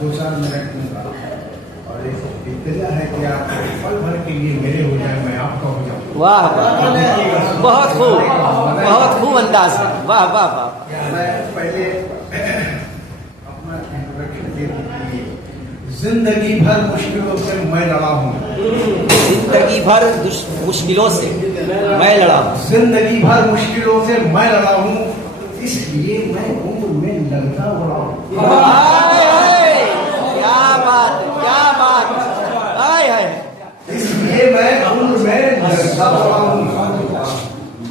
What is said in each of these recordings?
2-4 minute में कहा और एक इल्तिजा है कि आप पल भर के लिए मेरे हो जाए, मैं आपका हो जाऊँ। वाह वाह, बहुत खूब अंदाज है, वाह वाह वाह। मैं पहले अपना इंट्रोडक्शन दे दूँ कि जिंदगी भर मुश्किलों से मैं लड़ा हूँ, जिंदगी भर मुश्किलों से मैं लड़ा हूँ, जिंदगी भर मुश्किलों से मैं लड़ा हूँ, इसलिए मैं उम्र में लगता बड़ा हूँ। हाय हाय, क्या बात है, क्या बात है, हाय हाय। इसलिए मैं उम्र में लगता बड़ा हूँ।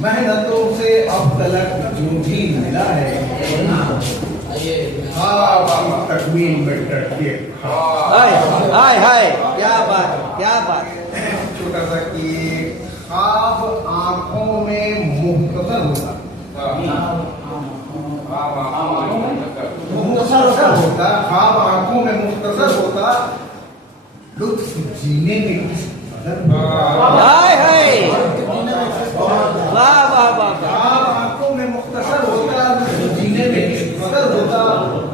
मेहनतों से अब तक जो भी मिला है, तकमील में डट के हाय हाय हाय, क्या बात है, क्या बात है। छोटा सा कि ख्वाब आंखों में मुख्तसर होता, ख्वाब आंखों में मुख्तसर होता, लुत्फ जीने में किस कदर हाय हाय, वाह वाह वाह। ख्वाब आंखों में मुख्तसर होता, लुत्फ जीने में किस कदर होता,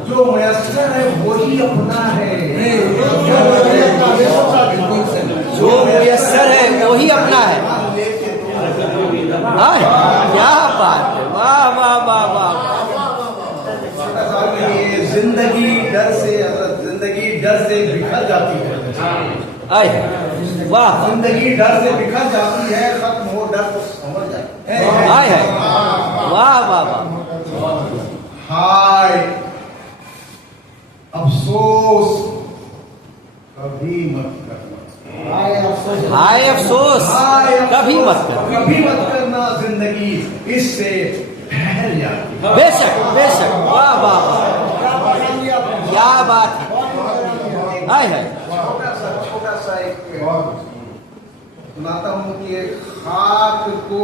जो मुयस्सर है वही अपना है, जो मुयस्सर है वही अपना है। हाय, क्या बात है, वाह वाह वाह वाह। जिंदगी डर से, जिंदगी डर से बिखर जाती है, हाय वाह, जिंदगी डर से बिखर जाती है, खत्म हो डर को समझ जाती है। हाय हाय, वाह वाह वाह। हाय अफसोस कभी मत करना, हाय अफसोस कभी मत कर, कभी मत करना, जिंदगी इससे ठहर जाती है। बेशक बेशक, वाह वाह वाह, क्या बात है। हाय हाय, छोटा सा एक सुनाता हूँ कि खाक को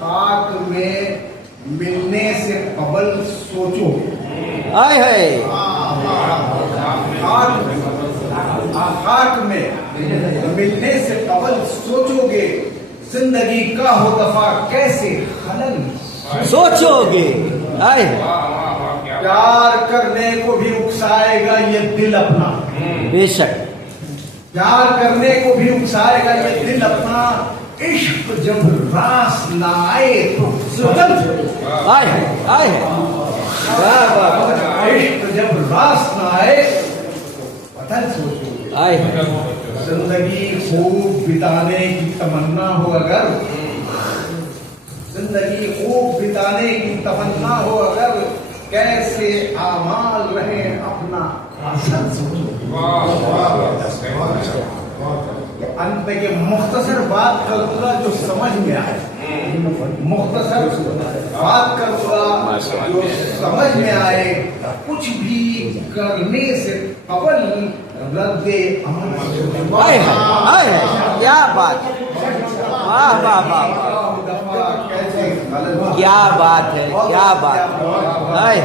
खाक में मिलने से कबल सोचो, हाय हाय, खाक में मिलने से कबल सोचोगे, जिंदगी का हो दफा कैसे खलल सोचोगे। हाय, प्यार करने को भी उकसाएगा ये दिल अपना, बेशक, प्यार करने को भी उकसाएगा ये दिल अपना, इश्क जब रास न आए तो स्वतंत्र। हाय हाय, वाह वाह, इश्क जब रास न आए तो पतन सोचो। हाय, जिंदगी खूब बिताने की तमन्ना हो अगर, जिंदगी खूब बिताने की तमन्ना हो अगर, कैसे आमाल रहे अपना असर सोचो। अंत में ये मुख्तसर बात करूंगा जो समझ में आए, मुख्तसर बात करूंगा जो समझ में आए, कुछ भी करने से कबल रद्दे अमल। हाय हाय, क्या बात, वाह वाह वाह, क्या बात है, क्या बात है। हाय।